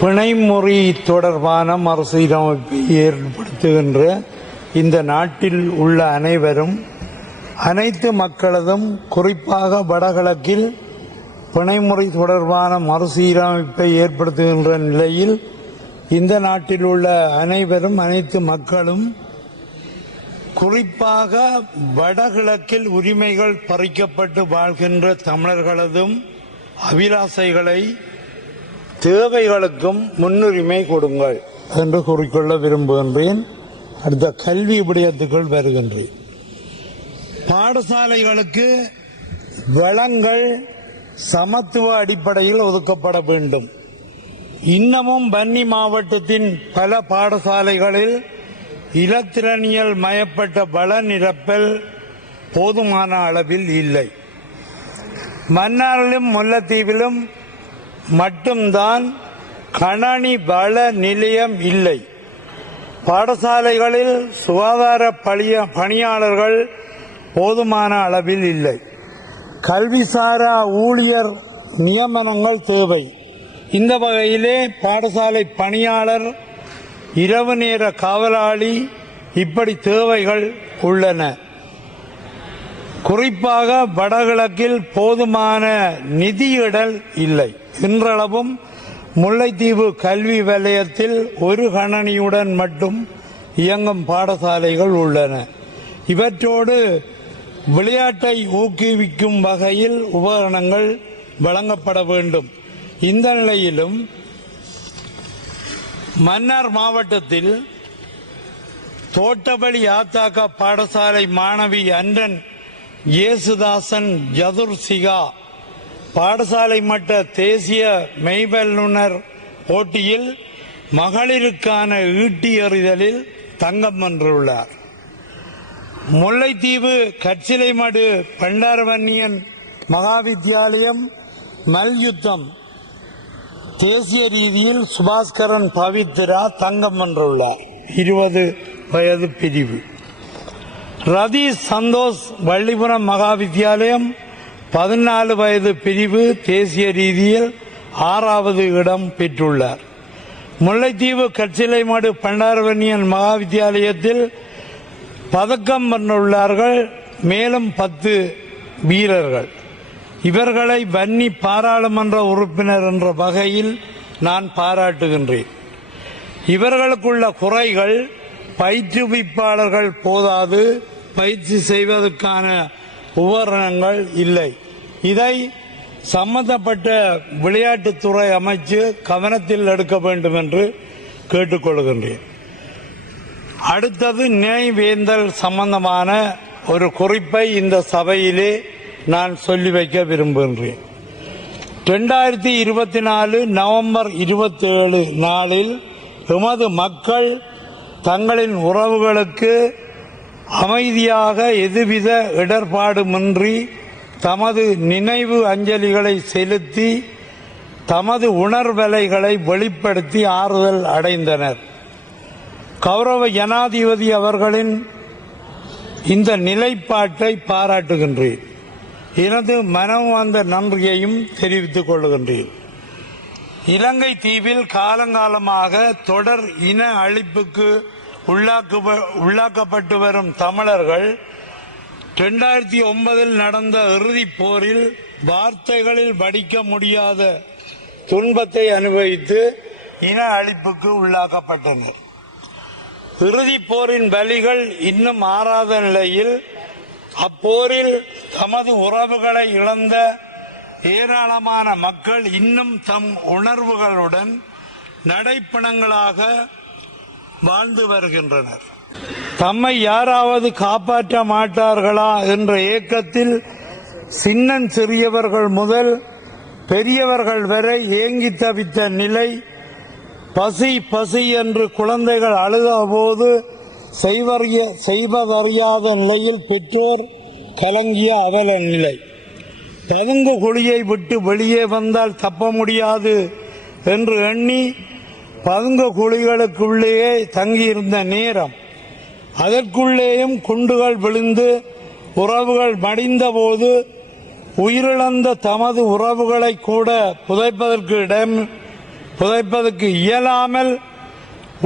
பிணைமுறை தொடர்பான மறுசீரமைப்பை ஏற்படுத்துகின்ற இந்த நாட்டில் உள்ள அனைத்து மக்களதும் குறிப்பாக வடகிழக்கில் பிணைமுறை தொடர்பான மறுசீரமைப்பை ஏற்படுத்துகின்ற நிலையில் இந்த நாட்டில் உள்ள அனைத்து மக்களும் குறிப்பாக வடகிழக்கில் உரிமைகள் பறிக்கப்பட்டு வாழ்கின்ற தமிழர்களதும் அபிலாசைகளை தேவைகளுக்கும் முன்னுரிமை கொடுங்கள் என்று கூறிக்கொள்ள விரும்புகின்றேன். அடுத்த கல்வி விடயத்துக்குள் வருகின்றேன். பாடசாலைகளுக்கு வளங்கள் சமத்துவ அடிப்படையில் ஒதுக்கப்பட வேண்டும். இன்னமும் வன்னி மாவட்டத்தின் பல பாடசாலைகளில் இலத்திரனியல் மயப்பட்ட வள நிரப்பல் போதுமான அளவில் இல்லை. மன்னாரிலும் முல்லைத்தீவிலும் மட்டும்தான் கணனி வள நிலையம் இல்லை. பாடசாலைகளில் சுகாதார பணியாளர்கள் போதுமான அளவில் இல்லை. கல்விசாரா ஊழியர் நியமனங்கள் தேவை. இந்த வகையிலே பாடசாலை பணியாளர், இரவு நேர காவலாளி, இப்படி தேவைகள் உள்ளன. குறிப்பாக வடகிழக்கில் போதுமான நிதியிடல் இல்லை. இன்றளவும் முல்லைத்தீவு கல்வி வலயத்தில் ஒரு கணனியுடன் மட்டும் இயங்கும் பாடசாலைகள் உள்ளன. இவற்றோடு விளையாட்டை ஊக்குவிக்கும் வகையில் உபகரணங்கள் வழங்கப்பட வேண்டும். இந்த நிலையிலும் மன்னார் மாவட்டத்தில் தோட்டபலி ஆத்தாக்கா பாடசாலை மாணவி அன்றன் இயேசுதாசன் ஜதுர்சிகா பாடசாலை மட்ட தேசிய மெய்வல்லுநர் போட்டியில் மகளிருக்கான ஈட்டி எறிதலில் தங்கம் வென்றுள்ளார். முல்லைத்தீவு கச்சிலைமடு பண்டாரவன்னியன் மகாவித்தியாலயம் மல்யுத்தம் தேசிய ரீதியில் சுபாஸ்கரன் பவித்ரா தங்கம் வென்றுள்ளார் 20 வயது பிரிவு. ரதீஷ் சந்தோஷ் வள்ளிபுரம் மகாவித்தியாலயம் 14 வயது பிரிவு தேசிய ரீதியில் 6வது இடம் பெற்றுள்ளார். முல்லைத்தீவு கச்சிலைமடு பண்டாரவன்னியன் மகாவித்தியாலயத்தில் பதக்கம் வென்றுள்ளார்கள். மேலும் 10 வீரர்கள். இவர்களை வன்னி பாராளுமன்ற உறுப்பினர் என்ற வகையில் நான் பாராட்டுகின்றேன். இவர்களுக்குள்ள குறைகள் பயிற்றுவிப்பாளர்கள் போதாது, பயிற்சி செய்வதற்கான உபகரணங்கள் இல்லை. இதை சம்பந்தப்பட்ட விளையாட்டுத்துறை அமைச்சு கவனத்தில் எடுக்க வேண்டும் என்று கேட்டுக்கொள்கின்றேன். அடுத்தது நினைவேந்தல் சம்பந்தமான ஒரு குறிப்பை இந்த சபையிலே நான் சொல்லி வைக்க விரும்புகின்றேன். 2024 நவம்பர் 27 நாளில் எமது மக்கள் தங்களின் உறவுகளுக்கு அமைதியாக எதுவித இடர்பாடுமின்றி தமது நினைவு அஞ்சலிகளை செலுத்தி தமது உணர்வலைகளை வெளிப்படுத்தி ஆறுதல் அடைந்தனர். கௌரவ ஜனாதிபதி அவர்களின் இந்த நிலைப்பாட்டை பாராட்டுகின்றேன். எனது மனமார்ந்த நன்றியையும் தெரிவித்துக் கொள்கின்றேன். இலங்கை தீவில் காலங்காலமாக தொடர் இன அழிப்புக்கு உள்ளாக்கப்பட்டு வரும் தமிழர்கள் 2009 நடந்த இறுதிப் போரில் வார்த்தைகளில் வடிக்க முடியாத துன்பத்தை அனுபவித்து இன அழிப்புக்கு உள்ளாக்கப்பட்டனர். இறுதிப் போரின் வலிகள் இன்னும் ஆறாத நிலையில் அப்போரில் தமது உறவுகளை இழந்த ஏராளமான மக்கள் இன்னும் தம் உணர்வுகளுடன் நடைப்பணங்களாக வாழ்ந்து வருகின்றனர். தம்மை யாராவது காப்பாற்ற மாட்டார்களா என்ற ஏக்கத்தில் சின்னஞ்சிறியவர்கள் முதல் பெரியவர்கள் வரை ஏங்கி தவித்த நிலை. பசி பசி என்று குழந்தைகள் அழுத போது செய்வதறியாத நிலையில் பெற்றோர் கலங்கிய அவல நிலை. பதுங்கு குழியை விட்டு வெளியே வந்தால் தப்ப முடியாது என்று எண்ணி பதுங்கு குழிகளுக்குள்ளேயே தங்கியிருந்த நேரம், அதற்குள்ளேயும் குண்டுகள் விழுந்து உறவுகள் மடிந்த போது உயிரிழந்த தமது உறவுகளை கூட புதைப்பதற்கு இடம் புதைப்பதற்கு இயலாமல்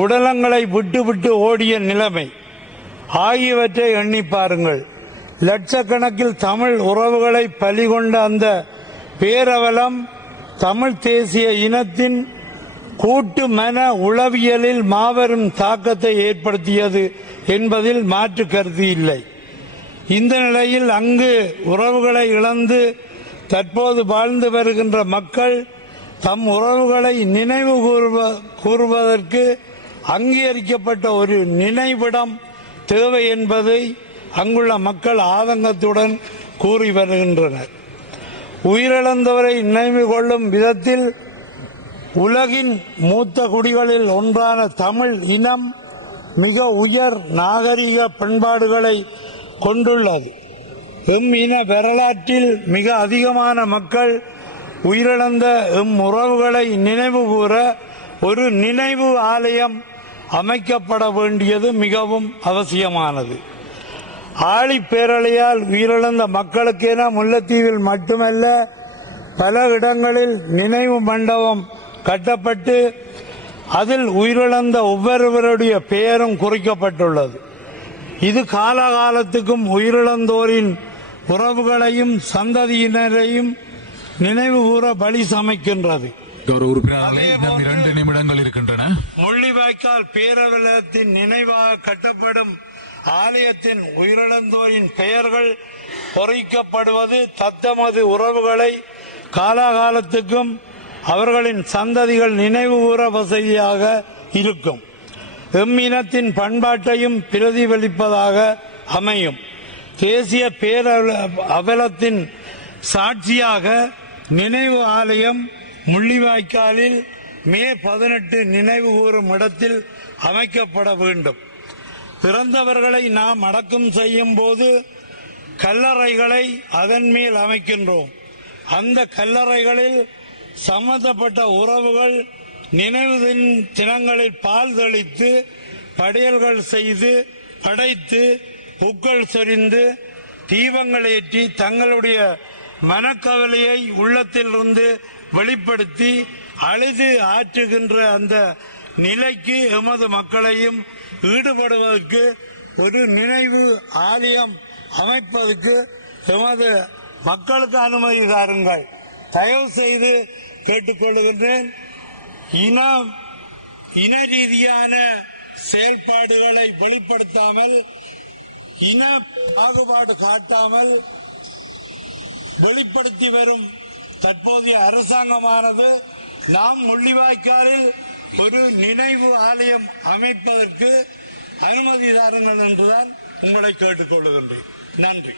உடலங்களை விட்டு விட்டு ஓடிய நிலைமை ஆகியவற்றை எண்ணி பாருங்கள். லட்சக்கணக்கில் தமிழ் உறவுகளை பலிகொண்ட அந்த பேரவலம் தமிழ் தேசிய இனத்தின் கூட்டு மன உளவியலில் மாபெரும் தாக்கத்தை ஏற்படுத்தியது என்பதில் மாற்று கருத்து இல்லை. இந்த நிலையில் அங்கு உறவுகளை இழந்து தற்போது வாழ்ந்து வருகின்ற மக்கள் தம் உறவுகளை நினைவு கூறுவதற்கு அங்கீகரிக்கப்பட்ட ஒரு நினைவிடம் தேவை என்பதை அங்குள்ள மக்கள் ஆதங்கத்துடன் கூறி வருகின்றனர். உயிரிழந்தவரை நினைவு கொள்ளும் விதத்தில் உலகின் மூத்த குடிகளில் ஒன்றான தமிழ் இனம் மிக உயர் நாகரிக பண்பாடுகளை கொண்டுள்ளது. எம் இன வரலாற்றில் மிக அதிகமான மக்கள் உயிரிழந்த எம் உறவுகளை நினைவு கூற ஒரு நினைவு ஆலயம் அமைக்கப்பட வேண்டியது மிகவும் அவசியமானது. ஆழிப்பேரலையால் உயிரிழந்த மக்களுக்கென முல்லைத்தீவில் மட்டுமல்ல பல இடங்களில் நினைவு மண்டபம் கட்டப்பட்டு அதில் உயிரிழந்த ஒவ்வொருவருடைய பெயரும் குறிக்கப்பட்டுள்ளது. இது காலகாலத்துக்கும் உயிரிழந்தோரின் உறவுகளையும் சந்ததியினரையும் நினைவு கூற வழி சமைக்கின்றது. முள்ளிவாய்க்கால் பேரவலத்தின் நினைவாக கட்டப்படும் ஆலயத்தின் உயிரிழந்தோரின் பெயர்கள் பொறிக்கப்படுவது தத்தமது உறவுகளை காலாகாலத்துக்கும் அவர்களின் சந்ததிகள் நினைவு கூற வசதியாக இருக்கும். எம் இனத்தின் பண்பாட்டையும் பிரதிபலிப்பதாக அமையும். தேசிய பேரவலத்தின் சாட்சியாக நினைவு ஆலயம் முள்ளிவாய்க்காலில் மே 18 நினைவு கூறும் இடத்தில் அமைக்கப்பட வேண்டும். இறந்தவர்களை நாம் அடக்கம் செய்யும் போது கல்லறைகளை அதன் மேல் அமைக்கின்றோம். அந்த கல்லறைகளில் சம்பந்தப்பட்ட உறவுகள் நினைவு தினங்களில் பால் தெளித்து படையல்கள் செய்து படைத்து பூக்கள் சொரிந்து தீபங்கள் ஏற்றி தங்களுடைய மனக்கவலையை உள்ளத்திலிருந்து வெளிப்படுத்தி அழுது ஆற்றுகின்ற அந்த நிலைக்கு எமது மக்களையும் ஈடுபடுவதற்கு ஒரு நினைவு ஆலயம் அமைப்பதற்கு எமது மக்களுக்கு அனுமதி தாருங்கள். தயவு செய்து கேட்டுக்கொள்கின்றேன். இன ரீதியான செயல்பாடுகளை வெளிப்படுத்தாமல் இன பாகுபாடு காட்டாமல் வெளிப்படுத்தி வரும் தற்போதைய அரசாங்கமானது நாம் முள்ளிவாய்க்காலில் ஒரு நினைவு ஆலயம் அமைப்பதற்கு அனுமதி தாருங்கள் என்றுதான் உங்களை கேட்டுக்கொள்கின்றேன். நன்றி.